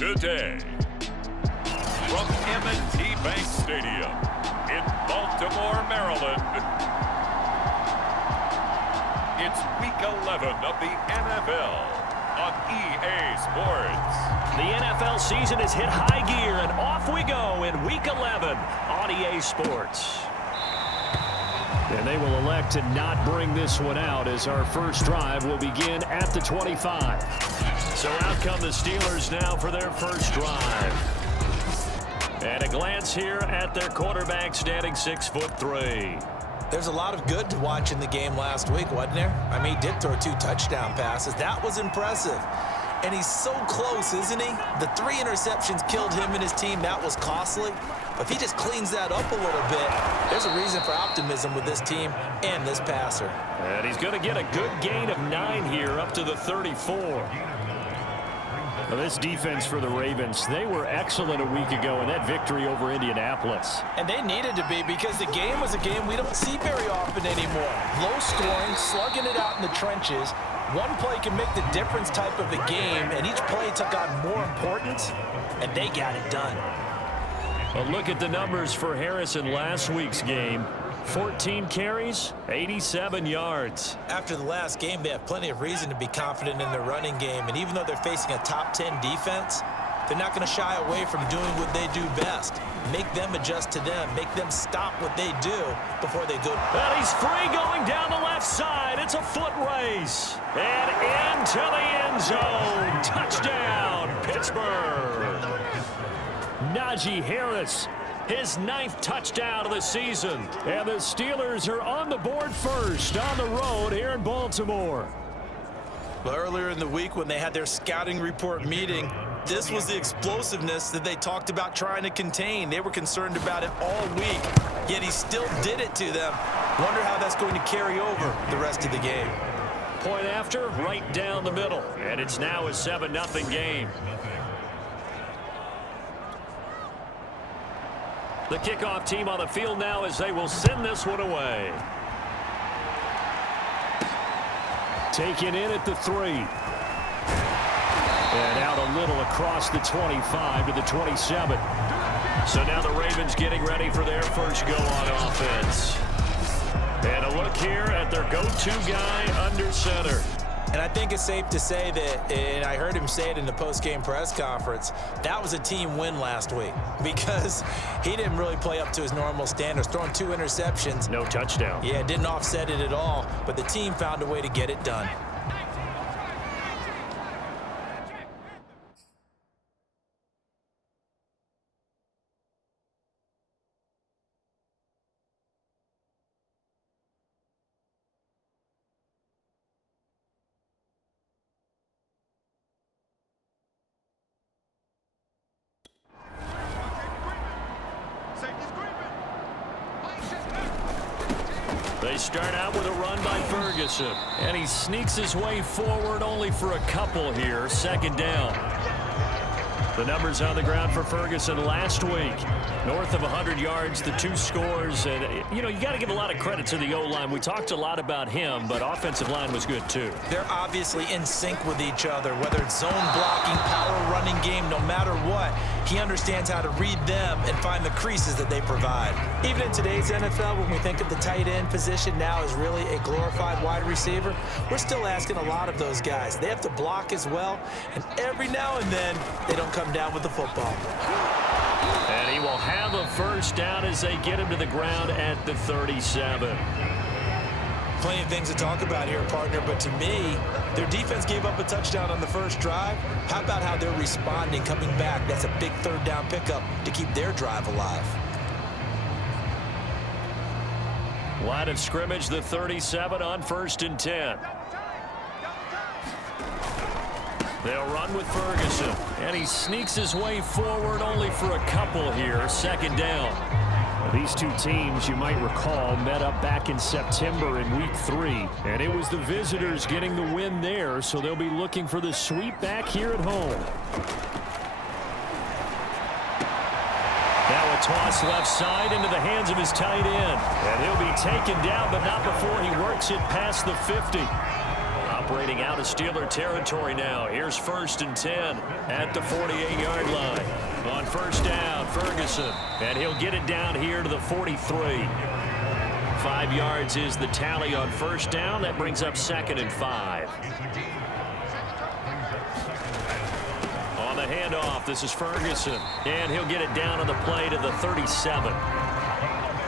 Today, from M&T Bank Stadium in Baltimore, Maryland, it's Week 11 of the NFL on EA Sports. The NFL season has hit high gear, and off we go in Week 11 on EA Sports. And they will elect to not bring this one out as our first drive will begin at the 25. So out come the Steelers now for their first drive. And a glance here at their quarterback standing 6'3". There's a lot of good to watch in the game last week, wasn't there? I mean, he did throw 2 touchdown passes. That was impressive. And he's so close, isn't he? The 3 interceptions killed him and his team. That was costly. But if he just cleans that up a little bit, there's a reason for optimism with this team and this passer. And he's going to get a good gain of 9 here up to the 34. Well, this defense for the Ravens, they were excellent a week ago in that victory over Indianapolis. And they needed to be, because the game was a game we don't see very often anymore. Low scoring, slugging it out in the trenches. One play can make the difference type of the game, and each play took on more importance, and they got it done. But look at the numbers for Harris in last week's game. 14 carries, 87 yards. After the last game, they have plenty of reason to be confident in their running game, and even though they're facing a top 10 defense, they're not going to shy away from doing what they do best. Make them adjust to them. Make them stop what they do before they go. And he's free going down the left side. It's a foot race. And into the end zone. Touchdown, Pittsburgh. Najee Harris, his 9th touchdown of the season. And the Steelers are on the board first on the road here in Baltimore. Well, earlier in the week when they had their scouting report meeting, this was the explosiveness that they talked about trying to contain. They were concerned about it all week, yet he still did it to them. Wonder how that's going to carry over the rest of the game. Point after, right down the middle. And it's now a 7-0 game. The kickoff team on the field now as they will send this one away. Taken in at the 3. And out a little across the 25 to the 27. So now the Ravens getting ready for their first go on offense. And a look here at their go-to guy under center. And I think it's safe to say that, and I heard him say it in the post-game press conference, that was a team win last week because he didn't really play up to his normal standards, throwing 2 interceptions. No touchdown. Yeah, didn't offset it at all, but the team found a way to get it done. They start out with a run by Ferguson. And he sneaks his way forward only for a couple here. 2nd down. The numbers on the ground for Ferguson last week. North of 100 yards, the 2 scores. And, you know, you got to give a lot of credit to the O-line. We talked a lot about him, but offensive line was good too. They're obviously in sync with each other, whether it's zone blocking, power running game, no matter what. He understands how to read them and find the creases that they provide. Even in today's NFL, when we think of the tight end position now as really a glorified wide receiver, we're still asking a lot of those guys. They have to block as well, and every now and then, they don't come down with the football. And he will have a first down as they get him to the ground at the 37. Plenty of things to talk about here, partner, but to me, their defense gave up a touchdown on the first drive. How about how they're responding, coming back? That's a big 3rd down pickup to keep their drive alive. Line of scrimmage, the 37 on 1st and 10. They'll run with Ferguson, and he sneaks his way forward only for a couple here. 2nd down. These 2 teams, you might recall, met up back in September in Week 3, and it was the visitors getting the win there, so they'll be looking for the sweep back here at home. Now a toss left side into the hands of his tight end, and he'll be taken down, but not before he works it past the 50. operating out of Steeler territory now. Here's 1st and 10 at the 48-yard line. On first down, Ferguson, and he'll get it down here to the 43. 5 yards is the tally on first down. That brings up 2nd and 5. On the handoff, this is Ferguson, and he'll get it down on the play to the 37.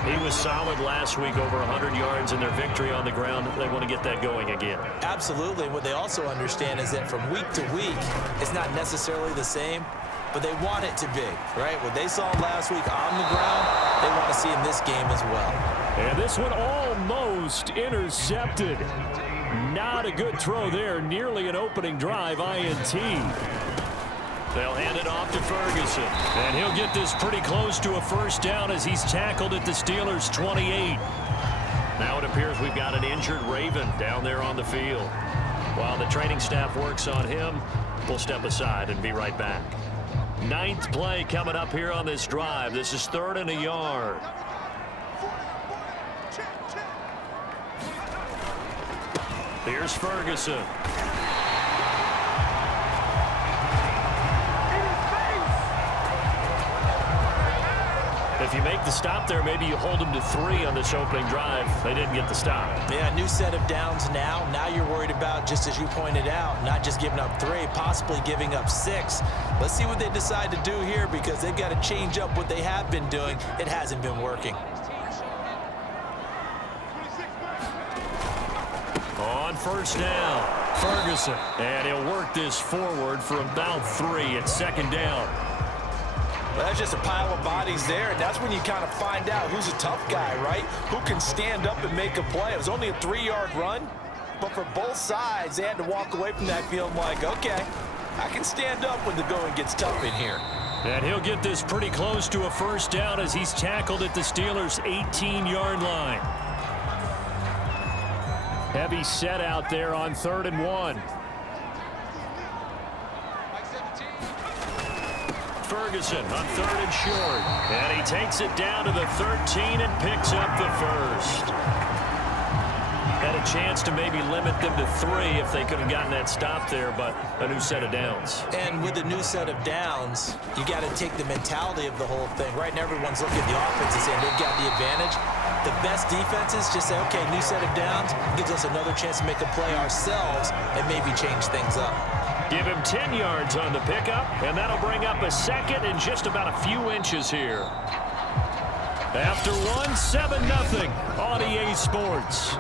He was solid last week, over 100 yards in their victory on the ground. They want to get that going again. Absolutely. What they also understand is that from week to week, it's not necessarily the same, but they want it to be, right? What they saw last week on the ground, they want to see in this game as well. And this one almost intercepted. Not a good throw there. Nearly an opening drive, INT. They'll hand it off to Ferguson. And he'll get this pretty close to a first down as he's tackled at the Steelers' 28. Now it appears we've got an injured Raven down there on the field. While the training staff works on him, we'll step aside and be right back. 9th play coming up here on this drive. This is 3rd and a yard. Here's Ferguson. If you make the stop there, maybe you hold them to 3 on this opening drive. They didn't get the stop. Yeah, new set of downs now. Now you're worried about, just as you pointed out, not just giving up 3, possibly giving up 6. Let's see what they decide to do here, because they've got to change up what they have been doing. It hasn't been working. On first down, Ferguson. And he'll work this forward for about 3 at 2nd down. Well, that's just a pile of bodies there, and that's when you kind of find out who's a tough guy, right? Who can stand up and make a play. It was only a 3-yard run, but for both sides, they had to walk away from that feeling like, okay, I can stand up when the going gets tough in here. And he'll get this pretty close to a first down as he's tackled at the Steelers' 18-yard line. Heavy set out there on 3rd and 1. Ferguson on 3rd and short. And he takes it down to the 13 and picks up the first. Had a chance to maybe limit them to 3 if they could have gotten that stop there, but a new set of downs. And with a new set of downs, you got to take the mentality of the whole thing. Right now, everyone's looking at the offense and saying they've got the advantage. The best defenses just say, okay, new set of downs gives us another chance to make a play ourselves and maybe change things up. Give him 10 yards on the pickup, and that'll bring up a 2nd and just about a few inches here. After 1, 7-0 on EA Sports.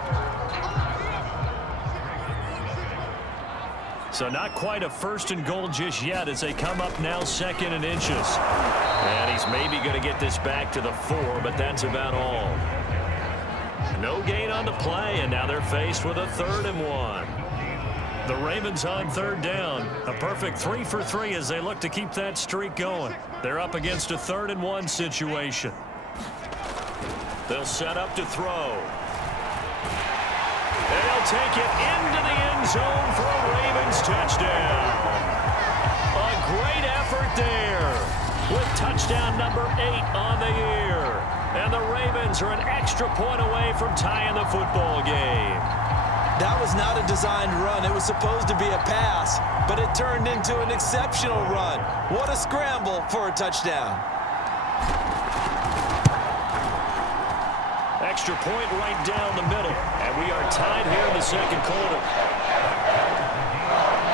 So not quite a 1st and goal just yet as they come up now 2nd and inches. And he's maybe going to get this back to the 4, but that's about all. No gain on the play, and now they're faced with a 3rd and 1. The Ravens on 3rd down. A perfect 3 for 3 as they look to keep that streak going. They're up against a 3rd and 1 situation. They'll set up to throw. They'll take it into the end zone for a Ravens touchdown. A great effort there with touchdown number 8 on the year. And the Ravens are an extra point away from tying the football game. That was not a designed run. It was supposed to be a pass, but it turned into an exceptional run. What a scramble for a touchdown. Extra point right down the middle, and we are tied here in the 2nd quarter.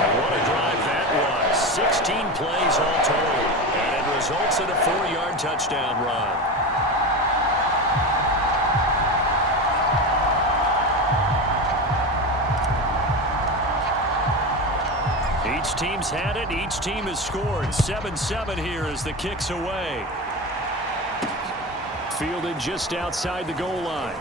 And what a drive that was. 16 plays all told, and it results in a 4-yard touchdown run. Each team's had it. Each team has scored. 7-7 here as the kick's away. Fielded just outside the goal line.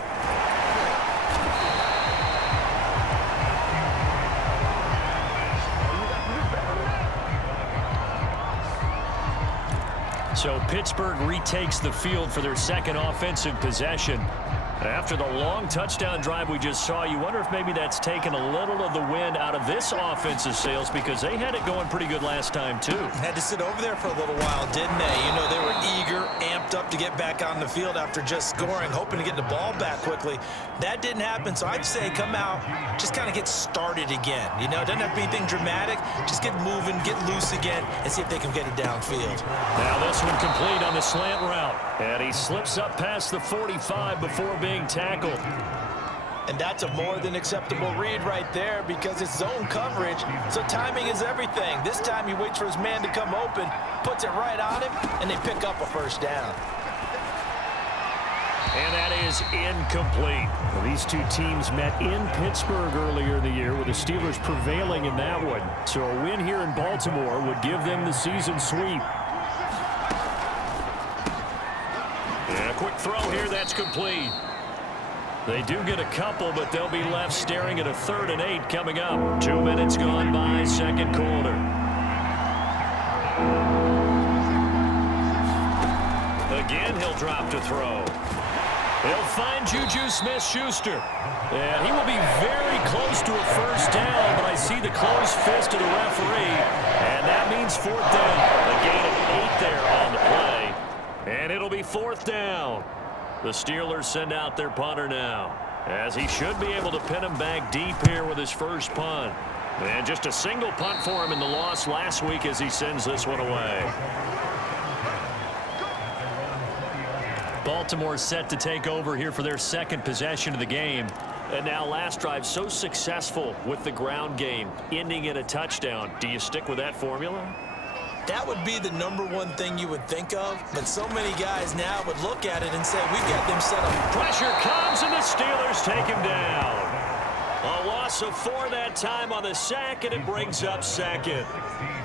So Pittsburgh retakes the field for their 2nd offensive possession. After the long touchdown drive we just saw, you wonder if maybe that's taken a little of the wind out of this offensive sails, because they had it going pretty good last time too. Had to sit over there for a little while, didn't they? You know, they were eager, amped up to get back on the field after just scoring, hoping to get the ball back quickly. That didn't happen, so I'd say come out, just kind of get started again. You know, it doesn't have to be anything dramatic. Just get moving, get loose again, and see if they can get it downfield. Now this one complete on the slant route. And he slips up past the 45 before being tackled. And that's a more than acceptable read right there, because it's zone coverage, so timing is everything. This time he waits for his man to come open, puts it right on him, and they pick up a first down. And that is incomplete. Well, these two teams met in Pittsburgh earlier in the year, with the Steelers prevailing in that one. So a win here in Baltimore would give them the season sweep. And a quick throw here, that's complete. They do get a couple, but they'll be left staring at a 3rd and 8 coming up. 2 minutes gone by, second quarter. Again, he'll drop to throw. He'll find Juju Smith-Schuster. And he will be very close to a first down, but I see the closed fist of the referee, and that means 4th down. A gain of 8 there on the play. And it'll be 4th down. The Steelers send out their punter now, as he should be able to pin him back deep here with his first punt. And just a single punt for him in the loss last week as he sends this one away. Baltimore set to take over here for their second possession of the game. And now last drive so successful with the ground game, ending in a touchdown. Do you stick with that formula? That would be the #1 thing you would think of, but so many guys now would look at it and say, we've got them set up. Pressure comes, and the Steelers take him down. A loss of 4 that time on the sack, and it brings up second.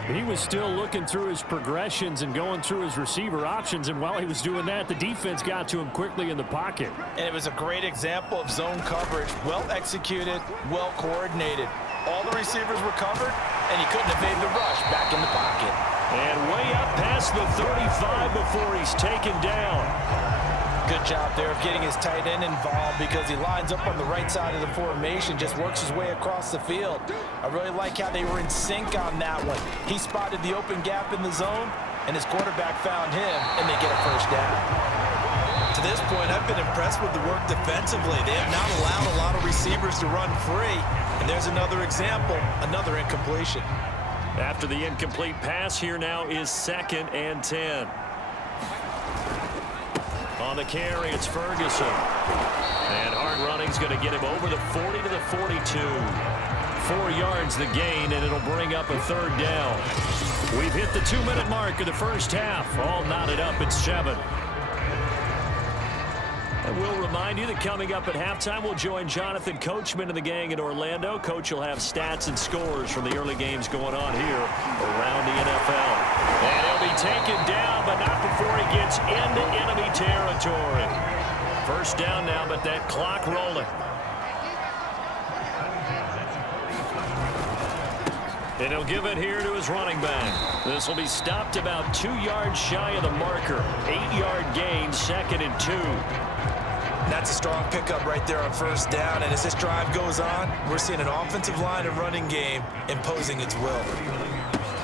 He was still looking through his progressions and going through his receiver options, and while he was doing that, the defense got to him quickly in the pocket. And it was a great example of zone coverage, well executed, well coordinated. All the receivers were covered, and he couldn't evade the rush back in the pocket. And way up past the 35 before he's taken down. Good job there of getting his tight end involved, because he lines up on the right side of the formation, just works his way across the field. I really like how they were in sync on that one. He spotted the open gap in the zone, and his quarterback found him, and they get a first down. To this point, I've been impressed with the work defensively. They have not allowed a lot of receivers to run free. And there's another example, another incompletion. After the incomplete pass, here now is 2nd and 10. On the carry, it's Ferguson. And hard running's going to get him over the 40 to the 42. 4 yards the gain, and it'll bring up a 3rd down. We've hit the 2-minute mark of the first half. All knotted up at 7. And we'll remind you that coming up at halftime, we'll join Jonathan Coachman and the gang in Orlando. Coach will have stats and scores from the early games going on here around the NFL. And he'll be taken down, but not before he gets into enemy territory. First down now, but that clock rolling. And he'll give it here to his running back. This will be stopped about 2 yards shy of the marker. 8-yard gain, 2nd and 2. That's a strong pickup right there on first down. And as this drive goes on, we're seeing an offensive line and running game imposing its will.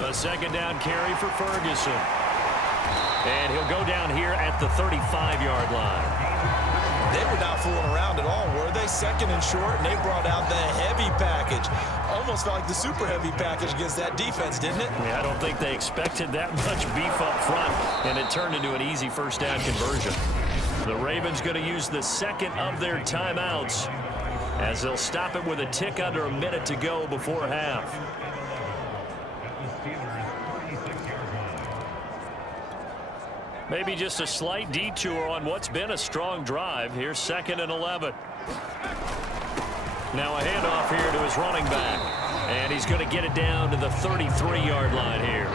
A 2nd down carry for Ferguson. And he'll go down here at the 35-yard line. They were not fooling around at all, were they? 2nd and short, and they brought out the heavy package. Almost felt like the super heavy package against that defense, didn't it? Yeah, I don't think they expected that much beef up front, and it turned into an easy first down conversion. The Ravens going to use the 2nd of their timeouts, as they'll stop it with a tick under a minute to go before half. Maybe just a slight detour on what's been a strong drive. Here's 2nd and 11. Now a handoff here to his running back. And he's going to get it down to the 33-yard line here.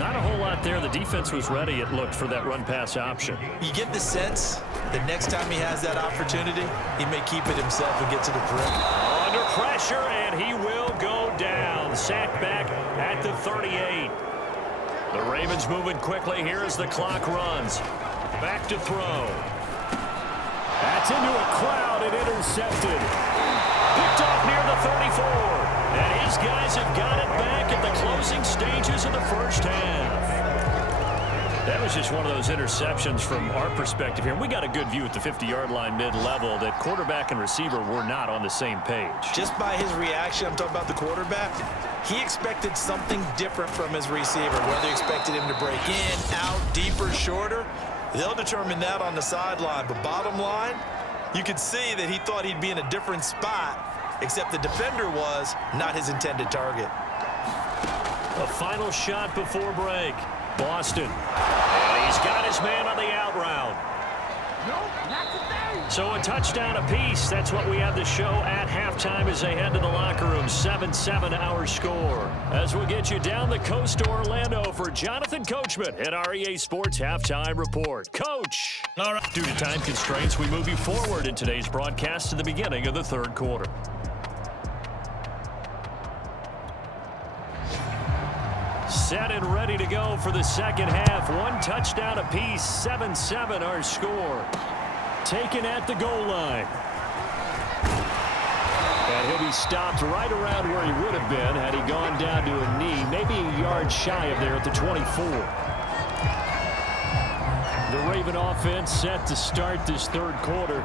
Not a whole lot there. The defense was ready, it looked, for that run-pass option. You get the sense that next time he has that opportunity, he may keep it himself and get to the perimeter. Under pressure, and he will go down. Sacked back at the 38. The Ravens moving quickly here as the clock runs. Back to throw. That's into a crowd and intercepted. Picked off near the 34. And his guys have got it back at the closing stages of the first half. That was just one of those interceptions from our perspective here. We got a good view at the 50-yard line mid-level that quarterback and receiver were not on the same page. Just by his reaction, I'm talking about the quarterback, he expected something different from his receiver. Whether he expected him to break in, out, deeper, shorter, they'll determine that on the sideline. But bottom line, you could see that he thought he'd be in a different spot, except the defender was not his intended target. A final shot before break. Boston. And he's got his man on the out route. So a touchdown apiece. That's what we have the show at halftime as they head to the locker room. 7-7 our score. As we'll get you down the coast to Orlando for Jonathan Coachman at our EA Sports Halftime Report. Coach. All right. Due to time constraints, we move you forward in today's broadcast to the beginning of the third quarter. Set and ready to go for the second half. One touchdown apiece. 7-7 our score. Taken at the goal line. And he'll be stopped right around where he would have been had he gone down to a knee. Maybe a yard shy of there at the 24. The Raven offense set to start this third quarter.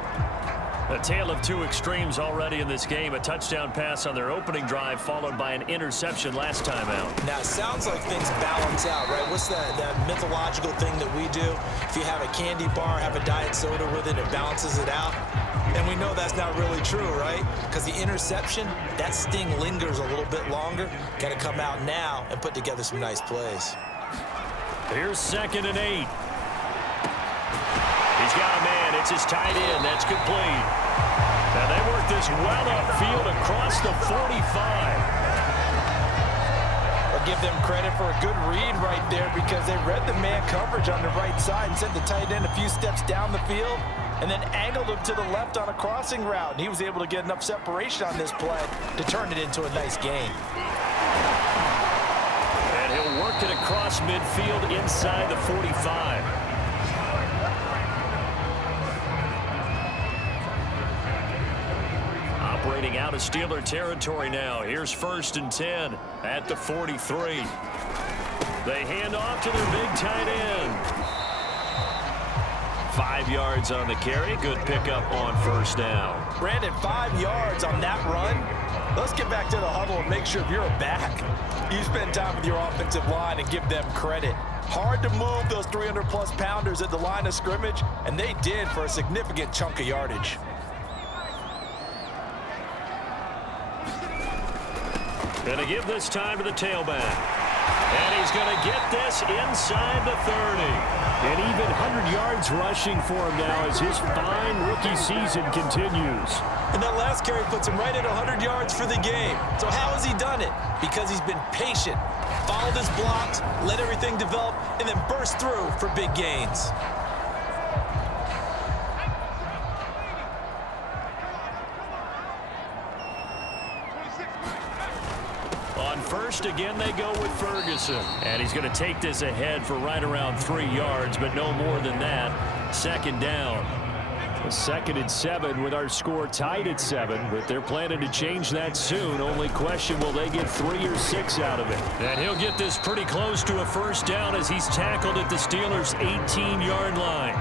A tale of two extremes already in this game. A touchdown pass on their opening drive followed by an interception last time out. Now, it sounds like things balance out, right? What's that mythological thing that we do? If you have a candy bar, have a diet soda with it, it balances it out. And we know that's not really true, right? Because the interception, that sting lingers a little bit longer. Got to come out now and put together some nice plays. Here's 2nd and 8. He's got a man. It's his tight end. That's complete. And they work this well upfield across the 45. I'll give them credit for a good read right there because they read the man coverage on the right side and sent the tight end a few steps down the field and then angled him to the left on a crossing route. And he was able to get enough separation on this play to turn it into a nice gain. And he'll work it across midfield inside the 45. Operating out of Steeler territory now. Here's 1st and 10 at the 43. They hand off to their big tight end. 5 yards on the carry. Good pickup on 1st down. Brandon, 5 yards on that run. Let's get back to the huddle and make sure if you're a back, you spend time with your offensive line and give them credit. Hard to move those 300-plus pounders at the line of scrimmage, and they did for a significant chunk of yardage. Gonna give this time to the tailback. And he's gonna get this inside the 30. And even 100 yards rushing for him now as his fine rookie season continues. And that last carry puts him right at 100 yards for the game. So how has he done it? Because he's been patient, followed his blocks, let everything develop, and then burst through for big gains. On 1st, again, they go with Ferguson. And he's going to take this ahead for right around 3 yards, but no more than that. 2nd down. A 2nd and 7 with our score tied at 7, but they're planning to change that soon. Only question, will they get 3 or 6 out of it? And he'll get this pretty close to a 1st down as he's tackled at the Steelers' 18-yard line.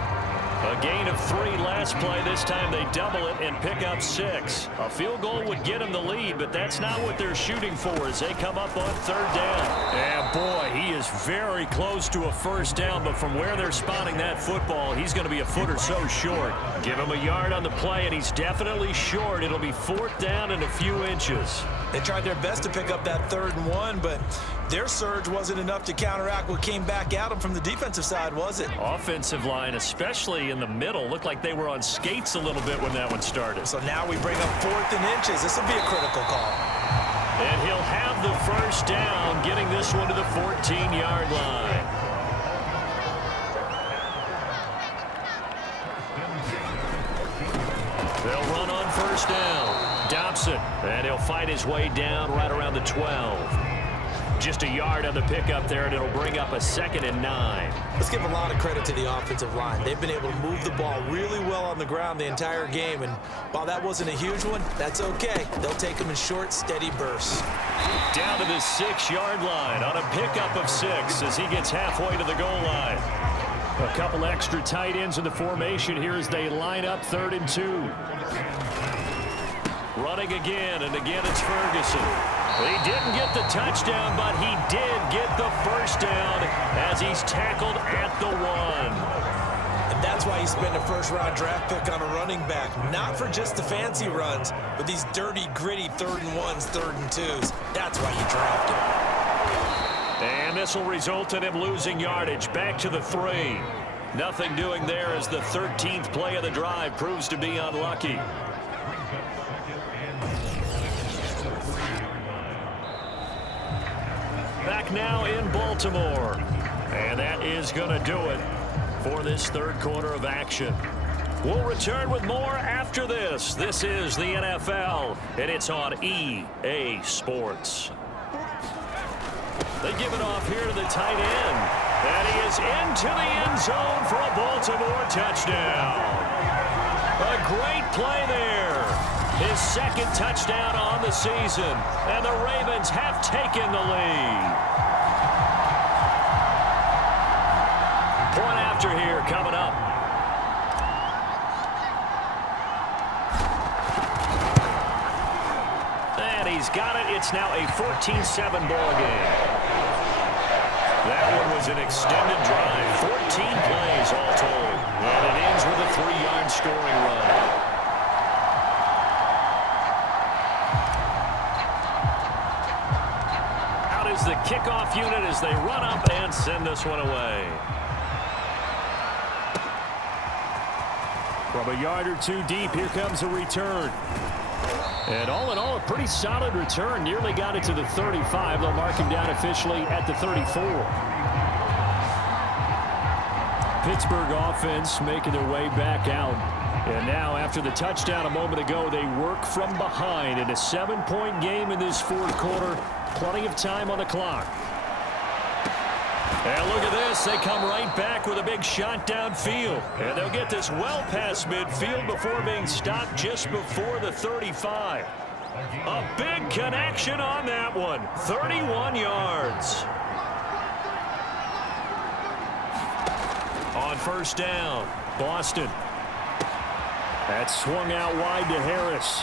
A gain of 3 last play. This time they double it and pick up 6. A field goal would get them the lead, but that's not what they're shooting for as they come up on 3rd down. And boy, he is very close to a 1st down, but from where they're spotting that football, he's going to be a foot or so short. Give him a yard on the play, and he's definitely short. It'll be 4th down and a few inches. They tried their best to pick up that 3rd and 1, but their surge wasn't enough to counteract what came back at them from the defensive side, was it? Offensive line, especially in the middle, looked like they were on skates a little bit when that one started. So now we bring up 4th and inches. This will be a critical call. And he'll have the 1st down, getting this one to the 14-yard line. They'll run on 1st down. Dobson, and he'll fight his way down right around the 12. Just a yard on the pickup there, and it'll bring up a 2nd and 9. Let's give a lot of credit to the offensive line. They've been able to move the ball really well on the ground the entire game, and while that wasn't a huge one, that's okay. They'll take them in short, steady bursts. Down to the 6-yard line on a pickup of 6 as he gets halfway to the goal line. A couple extra tight ends in the formation here as they line up 3rd and 2. Running again, and again it's Ferguson. He didn't get the touchdown, but he did get the first down as he's tackled at the 1. And that's why you spend a first-round draft pick on a running back. Not for just the fancy runs, but these dirty, gritty 3rd and 1s, 3rd and 2s. That's why you draft him. And this will result in him losing yardage. Back to the 3. Nothing doing there as the 13th play of the drive proves to be unlucky. Back now in Baltimore. And that is going to do it for this 3rd quarter of action. We'll return with more after this. This is the NFL, and it's on EA Sports. They give it off here to the tight end. And he is into the end zone for a Baltimore touchdown. A great play there. His 2nd touchdown on the season. And the Ravens have taken the lead. Point after here coming up. And he's got it. It's now a 14-7 ball game. That one was an extended drive. 14 plays all told. And it ends with a 3-yard scoring run. The kickoff unit as they run up and send this one away. From a yard or 2 deep, here comes a return. And all in all, a pretty solid return. Nearly got it to the 35. They'll mark him down officially at the 34. Pittsburgh offense making their way back out. And now, after the touchdown a moment ago, they work from behind in a 7-point game in this 4th quarter. Plenty of time on the clock. And look at this. They come right back with a big shot downfield. And they'll get this well past midfield before being stopped just before the 35. A big connection on that one. 31 yards. On 1st down, Boston. That's swung out wide to Harris.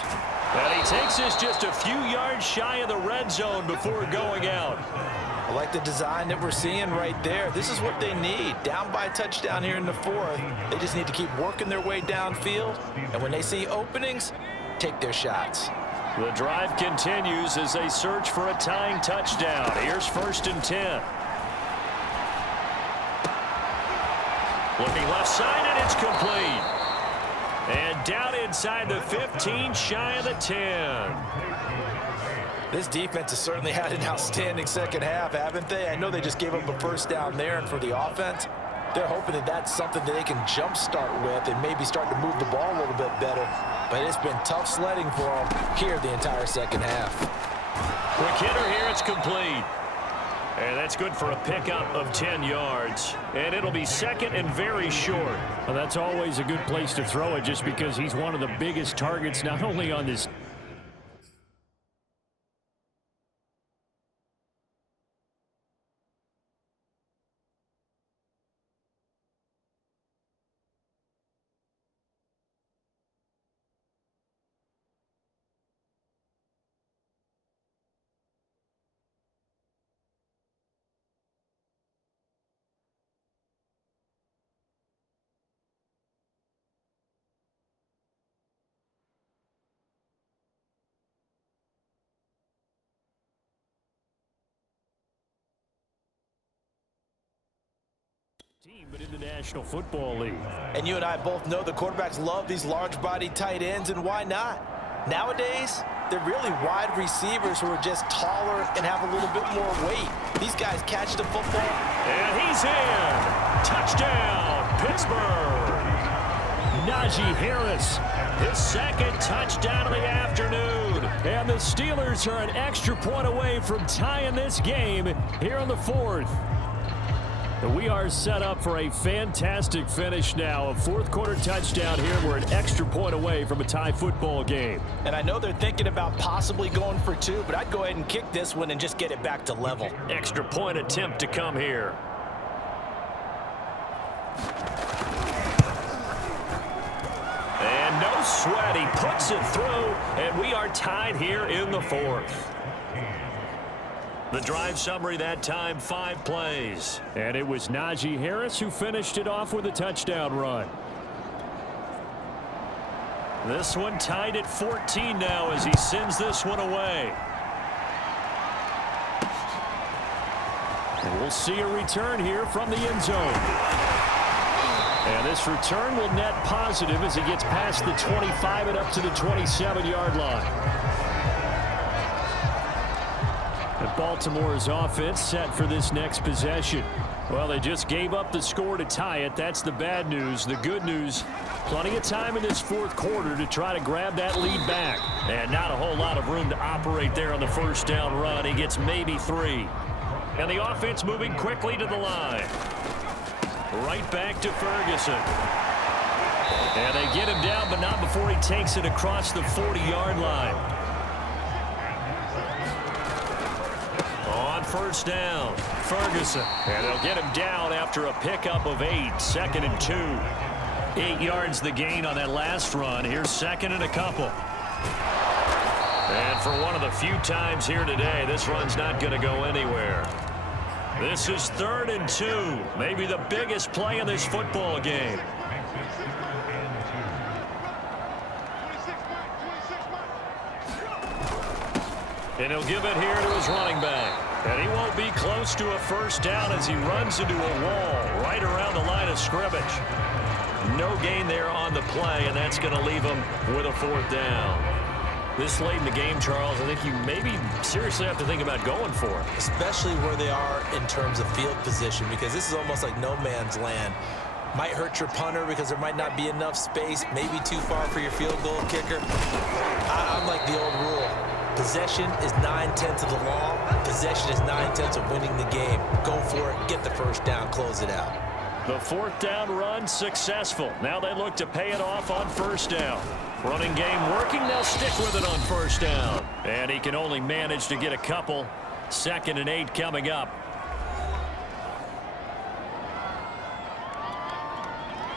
And he takes this just a few yards shy of the red zone before going out. I like the design that we're seeing right there. This is what they need. Down by a touchdown here in the 4th. They just need to keep working their way downfield. And when they see openings, take their shots. The drive continues as they search for a tying touchdown. Here's 1st and 10. Looking left side, and it's complete. And down inside the 15, shy of the 10. This defense has certainly had an outstanding 2nd half, haven't they? I know they just gave up a 1st down there, and for the offense, they're hoping that that's something that they can jumpstart with and maybe start to move the ball a little bit better. But it's been tough sledding for them here the entire 2nd half. Quick hitter here, it's complete. And that's good for a pickup of 10 yards. And it'll be 2nd and very short. Well, that's always a good place to throw it just because he's one of the biggest targets not only on this team, but in the National Football League. And you and I both know the quarterbacks love these large-body tight ends, and why not? Nowadays, they're really wide receivers who are just taller and have a little bit more weight. These guys catch the football. And he's in. Touchdown, Pittsburgh. Najee Harris, his second touchdown of the afternoon. And the Steelers are an extra point away from tying this game here in the fourth. We are set up for a fantastic finish now. A fourth-quarter touchdown here. We're an extra point away from a tie football game. And I know they're thinking about possibly going for two, but I'd go ahead and kick this one and just get it back to level. Extra point attempt to come here. And no sweat. He puts it through, and we are tied here in the fourth. The drive summary that time, 5 plays. And it was Najee Harris who finished it off with a touchdown run. This one tied at 14 now as he sends this one away. And we'll see a return here from the end zone. And this return will net positive as he gets past the 25 and up to the 27-yard line. And Baltimore's offense set for this next possession. Well, they just gave up the score to tie it. That's the bad news. The good news, plenty of time in this fourth quarter to try to grab that lead back. And not a whole lot of room to operate there on the first down run. He gets maybe 3. And the offense moving quickly to the line. Right back to Ferguson. And they get him down, but not before he takes it across the 40-yard line. On first down, Ferguson. And they'll get him down after a pickup of 8, 2nd and 2. 8 yards the gain on that last run. Here's 2nd and a couple. And for one of the few times here today, this run's not going to go anywhere. This is 3rd and 2. Maybe the biggest play in this football game. And he'll give it here to his running back. And he won't be close to a first down as he runs into a wall right around the line of scrimmage. No gain there on the play, and that's going to leave him with a 4th down. This late in the game, Charles, I think you maybe seriously have to think about going for it. Especially where they are in terms of field position, because this is almost like no man's land. Might hurt your punter because there might not be enough space, maybe too far for your field goal kicker. I'm like the old rule. Possession is 9/10 of the law. Possession is 9/10 of winning the game. Go for it, get the first down, close it out. The 4th down run successful. Now they look to pay it off on first down. Running game working. They'll stick with it on first down. And he can only manage to get a couple. 2nd and 8 coming up.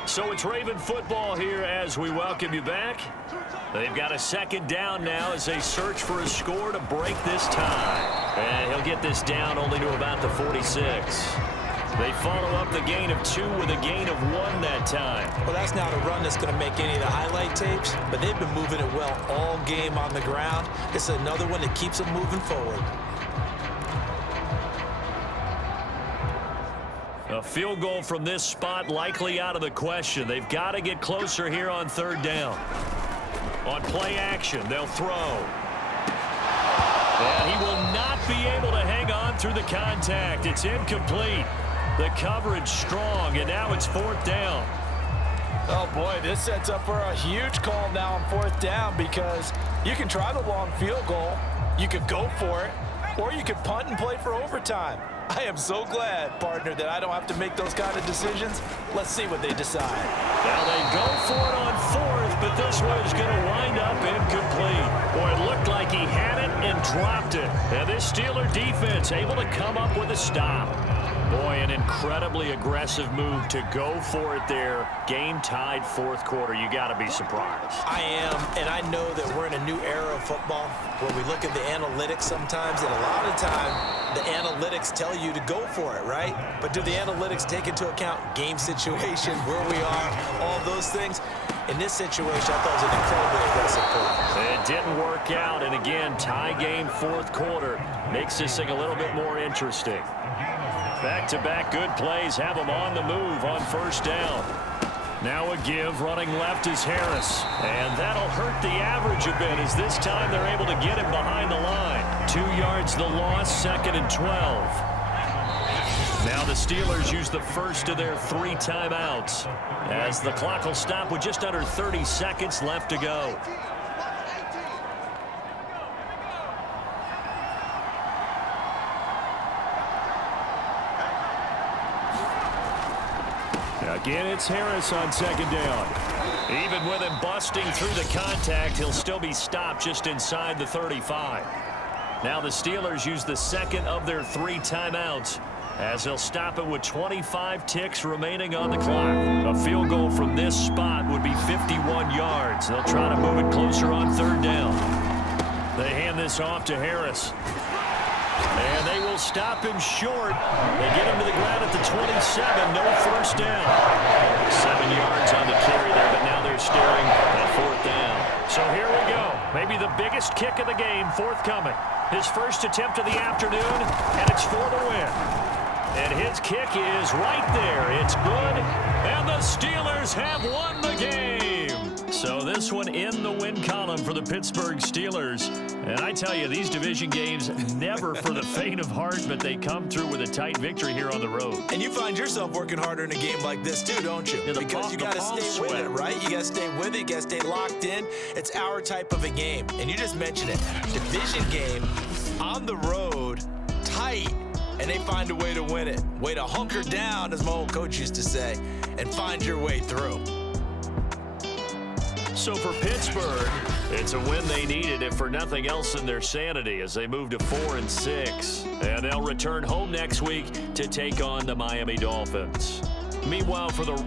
So it's Raven football here as we welcome you back. They've got a 2nd down now as they search for a score to break this tie. And he'll get this down only to about the 46. They follow up the gain of 2 with a gain of 1 that time. Well, that's not a run that's going to make any of the highlight tapes, but they've been moving it well all game on the ground. It's another one that keeps them moving forward. A field goal from this spot likely out of the question. They've got to get closer here on 3rd down. On play action, they'll throw. And he will not be able to hang on through the contact. It's incomplete. The coverage strong, and now it's 4th down. Oh, boy, this sets up for a huge call now on 4th down because you can try the long field goal, you could go for it, or you could punt and play for overtime. I am so glad, partner, that I don't have to make those kind of decisions. Let's see what they decide. Now they go for it on 4th, but this one is going to wind up incomplete. Boy, it looked like he had it and dropped it. And this Steeler defense able to come up with a stop. Boy, an incredibly aggressive move to go for it there. Game tied 4th quarter. You got to be surprised. I am, and I know that we're in a new era of football where we look at the analytics sometimes, and a lot of the time the analytics tell you to go for it, right? But do the analytics take into account game situation, where we are, all those things? In this situation, I thought it was an incredibly aggressive play. It didn't work out, and again, tie game 4th quarter makes this thing a little bit more interesting. Back-to-back good plays have them on the move on first down. Now a give, running left is Harris. And that'll hurt the average a bit as this time they're able to get him behind the line. 2 yards the loss, 2nd and 12. Now the Steelers use the first of their 3 timeouts as the clock will stop with just under 30 seconds left to go. Again, it's Harris on second down. Even with him busting through the contact, he'll still be stopped just inside the 35. Now the Steelers use the second of their 3 timeouts as they'll stop it with 25 ticks remaining on the clock. A field goal from this spot would be 51 yards. They'll try to move it closer on 3rd down. They hand this off to Harris. And they will stop him short. They get him to the ground at the 27. No first down. 7 yards on the carry there, but now they're staring at 4th down. So here we go. Maybe the biggest kick of the game forthcoming. His first attempt of the afternoon, and it's for the win. And his kick is right there. It's good, and the Steelers have won the game. So this one in the win column for the Pittsburgh Steelers. And I tell you, these division games never for the faint of heart, but they come through with a tight victory here on the road. And you find yourself working harder in a game like this too, don't you? Yeah, because you got to stay with it, right? You got to stay with it. You got to stay locked in. It's our type of a game. And you just mentioned it. Division game on the road, tight. And they find a way to win it. Way to hunker down, as my old coach used to say, and find your way through. So for Pittsburgh, it's a win they needed, if for nothing else than their sanity, as they move to 4-6. And they'll return home next week to take on the Miami Dolphins. Meanwhile, for the